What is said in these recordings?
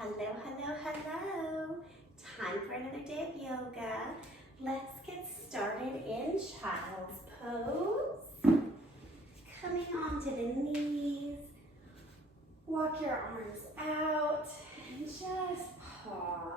Hello, hello, hello. Time for another day of yoga. Let's get started in child's pose. Coming onto the knees. Walk your arms out and just pause.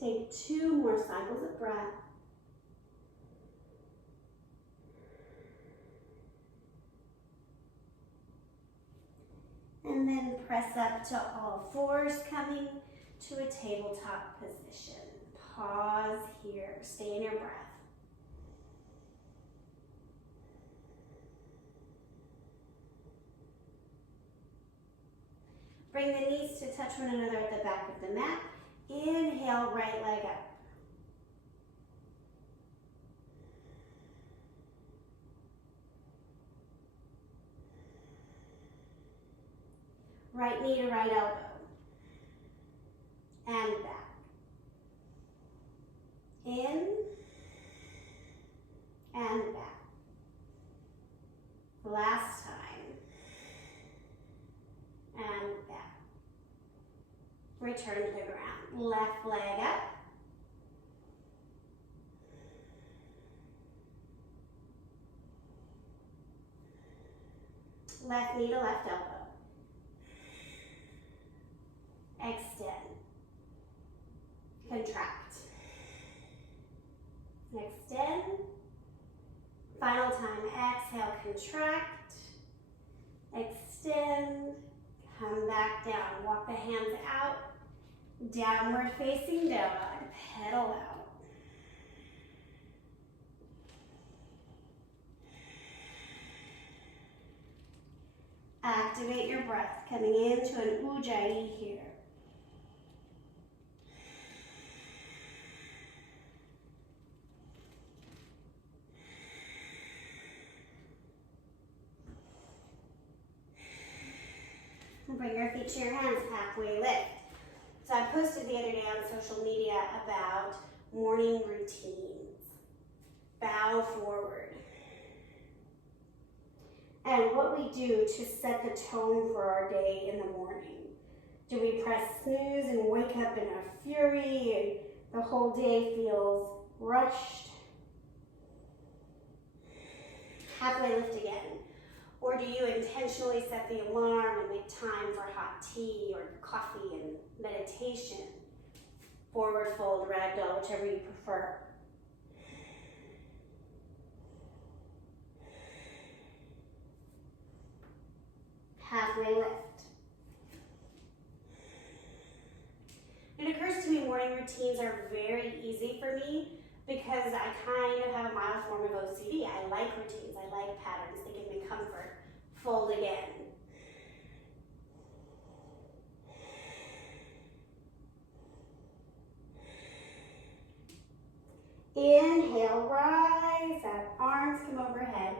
Take 2 more cycles of breath. And then press up to all fours, coming to a tabletop position. Pause here, stay in your breath. Bring the knees to touch one another at the back of the mat. Inhale, right leg up. Right knee to right elbow. And back. In and back. Last time. And back. Return to the ground. Left leg up. Left knee to left elbow. Extend. Contract. Extend. Final time. Exhale, contract. Extend. Come back down. Walk the hands out. Downward facing dog. Pedal out. Activate your breath, coming into an ujjayi here. Bring your feet to your hands, halfway lift. So I posted the other day on social media about morning routines. Bow forward. And what we do to set the tone for our day in the morning. Do we press snooze and wake up in a fury and the whole day feels rushed? Halfway lift again. Or do you intentionally set the alarm and make time for hot tea or coffee and meditation? Forward fold, ragdoll, whichever you prefer. Halfway lift. It occurs to me morning routines are very easy for me because I kind of have a mild form of OCD. I like routines, I like patterns, they give me comfort. Fold again. Inhale, rise up, arms come overhead.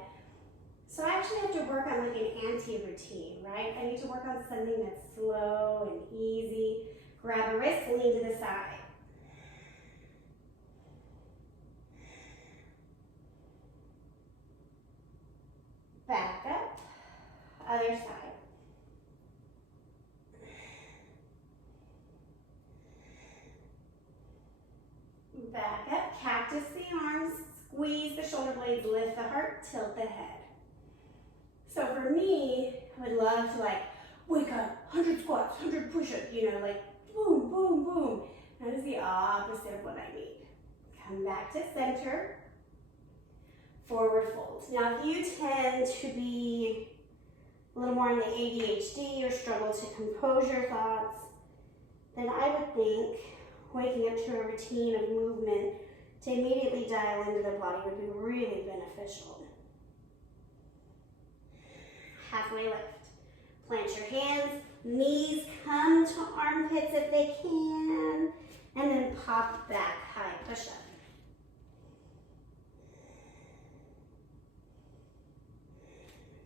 So I actually have to work on like an anti-routine, right? I need to work on something that's slow and easy. Grab a wrist, lean to the side. Back up, other side. Back up, cactus the arms, squeeze the shoulder blades, lift the heart, tilt the head. So for me, I would love to like wake up, 100 squats, 100 push-ups, like boom, boom, boom. That is the opposite of what I need. Come back to center. Forward fold. Now, if you tend to be a little more in the ADHD or struggle to compose your thoughts, then I would think waking up to a routine of movement to immediately dial into the body would be really beneficial. Halfway lift. Plant your hands, knees come to armpits if they can, and then pop back, high push-up.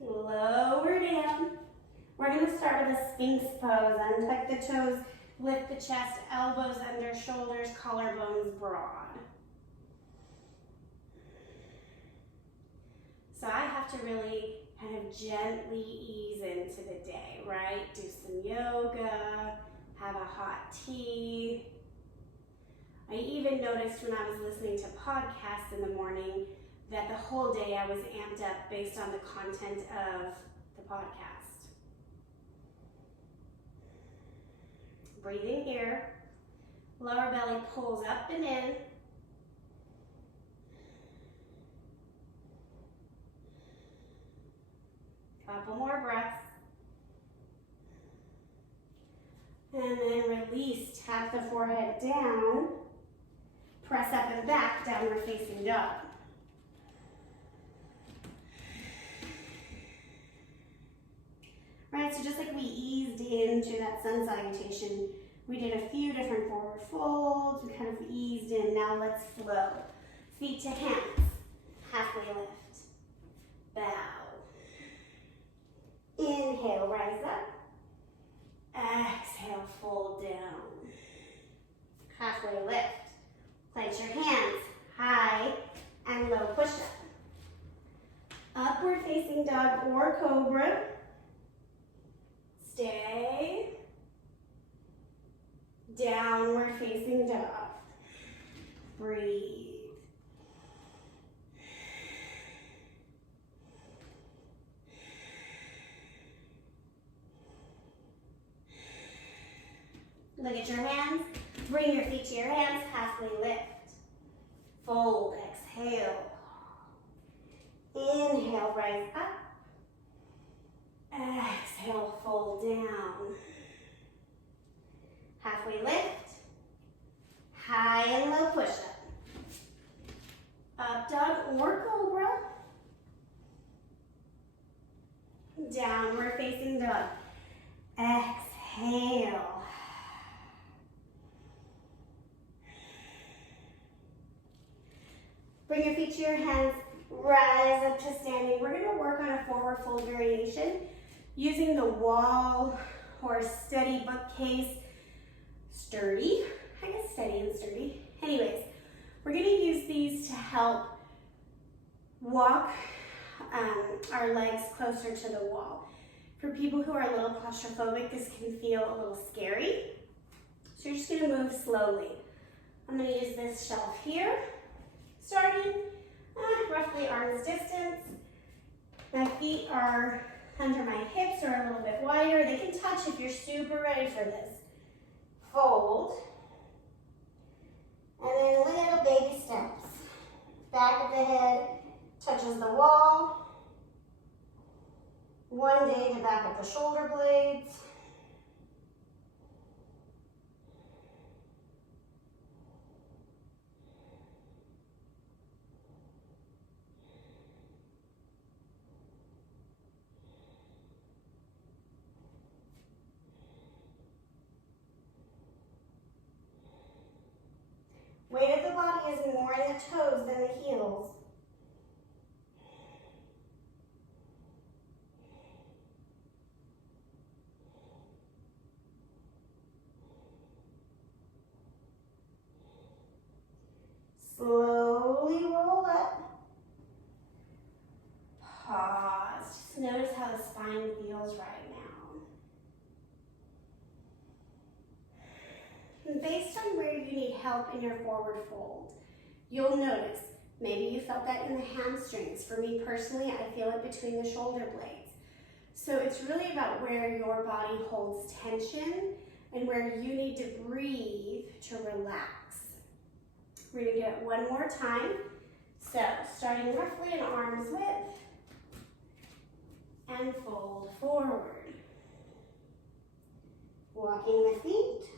Lower down, We're going to start with a Sphinx Pose. Untuck the toes, lift the chest, elbows under shoulders, collarbones broad. So I have to really kind of gently ease into the day, right? Do some yoga, have a hot tea. I even noticed when I was listening to podcasts in the morning that the whole day I was amped up based on the content of the podcast. Breathing here. Lower belly pulls up and in. Couple more breaths. And then release, tap the forehead down. Press up and back, downward facing dog. Right, so just like we eased into that sun salutation, we did a few different forward folds, we kind of eased in. Now let's flow. Feet to hands, halfway lift, bow. Inhale, rise up. Exhale, fold down. Halfway lift. Place your hands, high and low push-up. Upward facing dog or cobra. Stay. Downward facing dog. Breathe. Look at your hands. Bring your feet to your hands. Halfway lift. Fold. Exhale. Inhale, rise up. Exhale, fold down. Halfway lift. High and low push-up. Up dog or cobra. Downward facing dog. Exhale. Bring your feet to your hands, rise up to standing. We're going to work on a forward fold variation using the wall or steady bookcase. Sturdy, I guess steady and sturdy. Anyways, we're going to use these to help walk our legs closer to the wall. For people who are a little claustrophobic, this can feel a little scary. So you're just going to move slowly. I'm going to use this shelf here. Starting roughly arm's distance. My feet are under my hips or a little bit wider. They can touch if you're super ready for this. Fold. And then little baby steps. Back of the head touches the wall. One day to back up the shoulder blades. Weight of the body is more in the toes than the heels. Slowly roll up. Pause. Just notice how the spine feels right now. And based on where you need help in your forward fold, you'll notice, maybe you felt that in the hamstrings. For me personally, I feel it between the shoulder blades. So it's really about where your body holds tension and where you need to breathe to relax. We're going to do it one more time. So starting roughly in arm's width and fold forward. Walking the feet.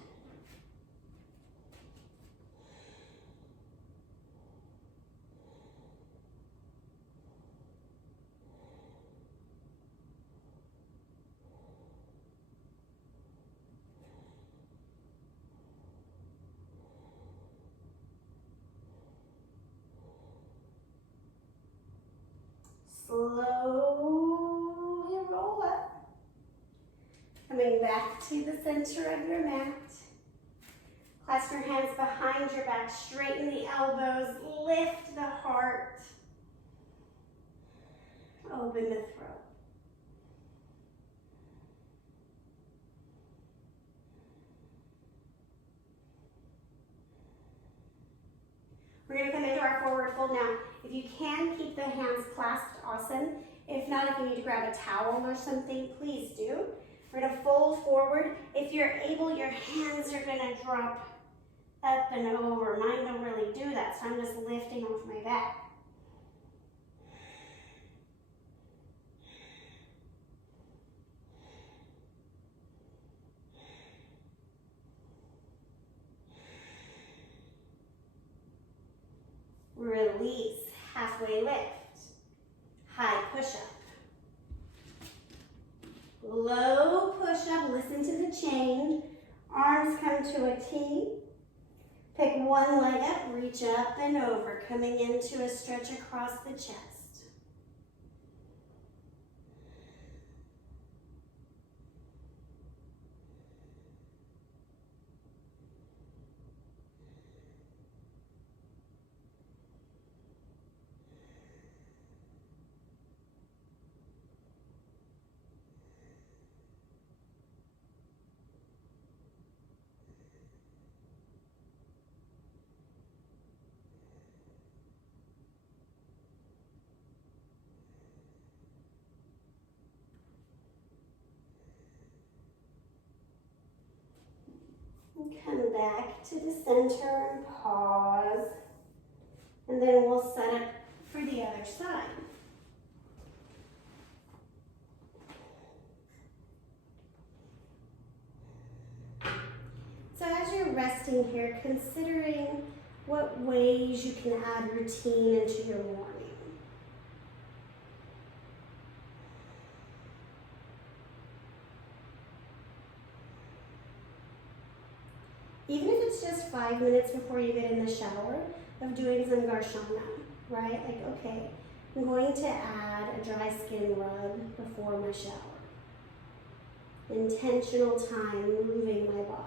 Slowly roll up. Coming back to the center of your mat. Clasp your hands behind your back, straighten the elbows, lift the heart, open the throat. We're going to come into our forward fold now. If you can, keep the hands clasped, awesome. If not, if you need to grab a towel or something, please do. We're going to fold forward. If you're able, your hands are going to drop up and over. Mine don't really do that, so I'm just lifting off my back. Release, halfway lift, high push-up. Low push-up, listen to the change. Arms come to a T. Pick one leg up, reach up and over, coming into a stretch across the chest. And come back to the center and pause. And then we'll set up for the other side. So as you're resting here, considering what ways you can add routine into your morning. Even if it's just 5 minutes before you get in the shower of doing some Garshana, right? Like, okay, I'm going to add a dry skin rub before my shower. Intentional time moving my body.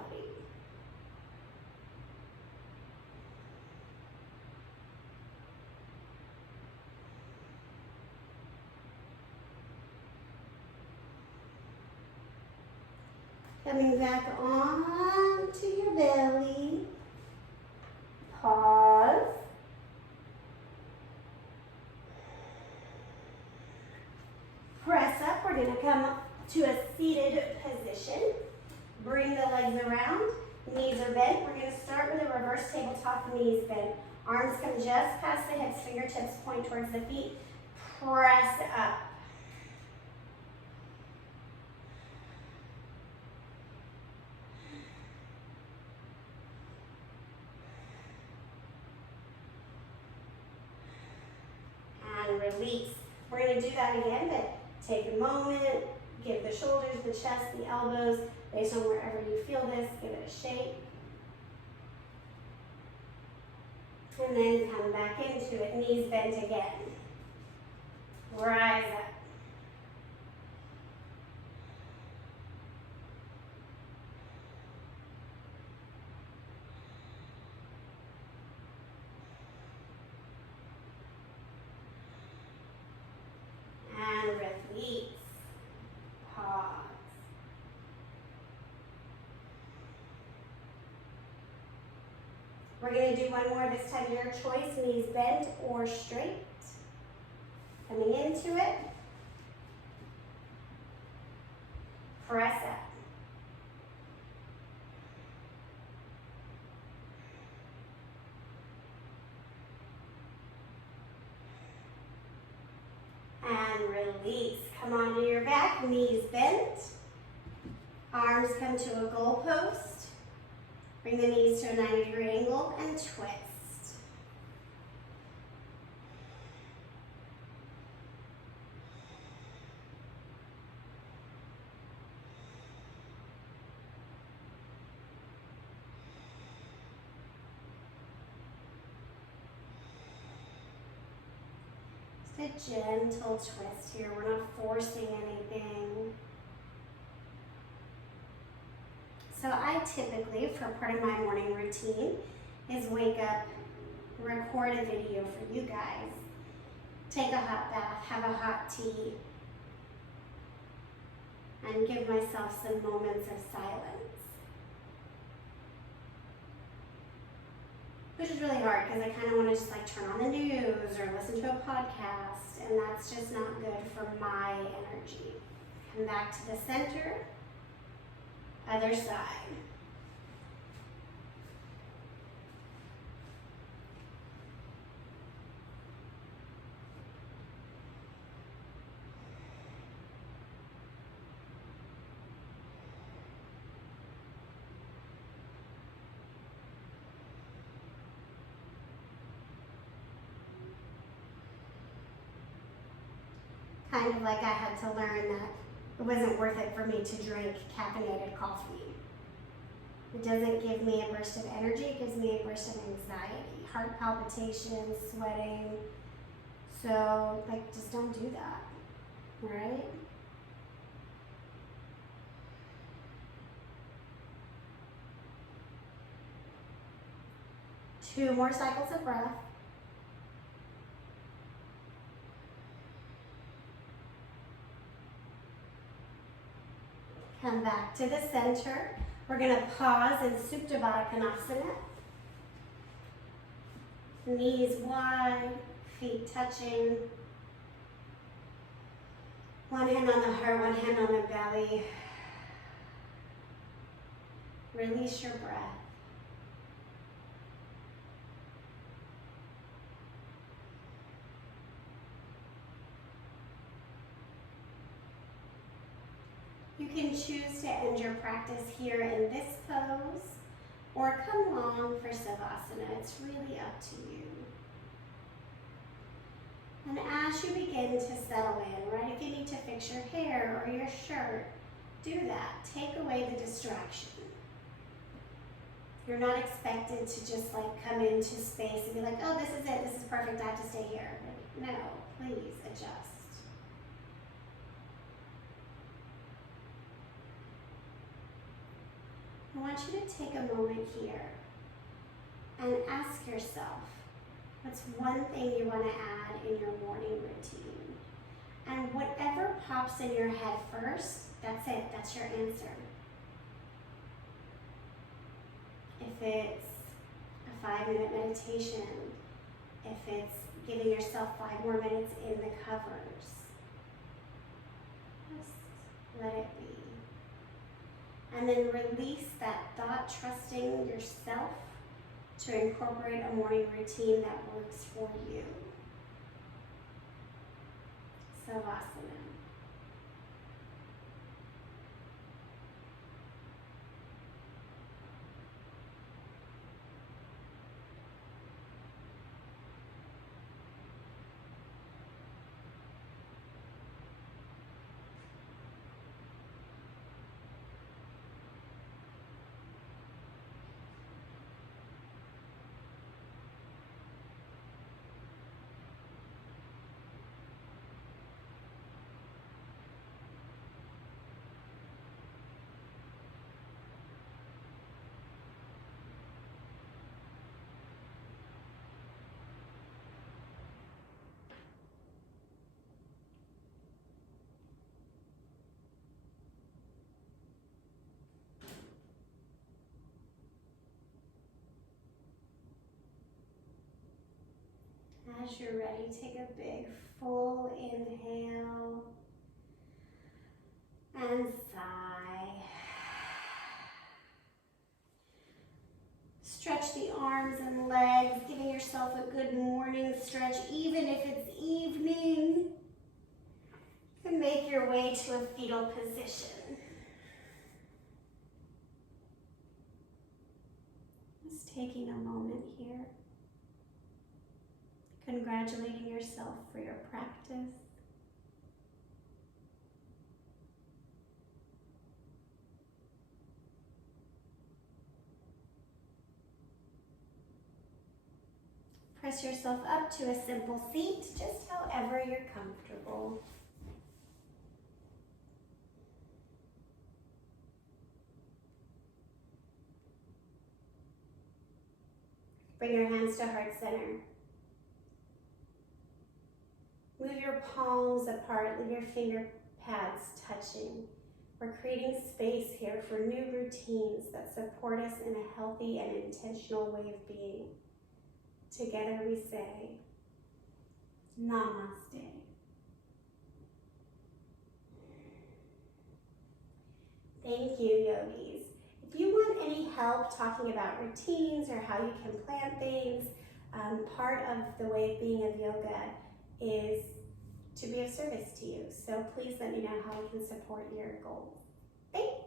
Coming back on to your belly. Pause. Press up. We're going to come to a seated position. Bring the legs around. Knees are bent. We're going to start with a reverse tabletop, knees bent. Arms come just past the hips. Fingertips point towards the feet. Press up. Release. We're going to do that again, but take a moment, give the shoulders, the chest, the elbows, based on wherever you feel this, give it a shake. And then come back into it, knees bent again. Rise up. And release. Pause. We're going to do one more, this time your choice, knees bent or straight. Coming into it. Press up. And release. Come onto your back, knees bent. Arms come to a goal post. Bring the knees to a 90-degree angle and twist. Just a gentle twist here. We're not forcing anything. typically, for part of my morning routine, is wake up, record a video for you guys, take a hot bath, have a hot tea, and give myself some moments of silence. Which is really hard because I kind of want to just like turn on the news or listen to a podcast, and that's just not good for my energy. Come back to the center, other side. Kind of like I had to learn that it wasn't worth it for me to drink caffeinated coffee. It doesn't give me a burst of energy, it gives me a burst of anxiety, heart palpitations, sweating. So, like, just don't do that, right? Two more cycles of breath. Come back to the center. We're going to pause in Supta Baddha Konasana. Knees wide, feet touching. One hand on the heart, one hand on the belly. Release your breath. You can choose to end your practice here in this pose or come long for Savasana. It's really up to you. And as you begin to settle in, right, if you need to fix your hair or your shirt, do that. Take away the distraction. You're not expected to just like come into space and be like, oh, this is it, this is perfect, I have to stay here. No, please adjust. I want you to take a moment here and ask yourself, what's one thing you want to add in your morning routine? And whatever pops in your head first, that's it, that's your answer. If it's a 5-minute meditation, if it's giving yourself 5 more minutes in the covers, just let it be. And then release that thought, trusting yourself to incorporate a morning routine that works for you. Savasana. As you're ready, take a big full inhale and sigh. Stretch the arms and legs, giving yourself a good morning stretch, even if it's evening. And make your way to a fetal position. Just taking a moment here. Congratulating yourself for your practice. Press yourself up to a simple seat, just however you're comfortable. Bring your hands to heart center. Move your palms apart, leave your finger pads touching. We're creating space here for new routines that support us in a healthy and intentional way of being. Together we say, Namaste. Thank you, yogis. If you want any help talking about routines or how you can plan things, part of the way of being of yoga is to be of service to you. So please let me know how I can support your goals. Thank you.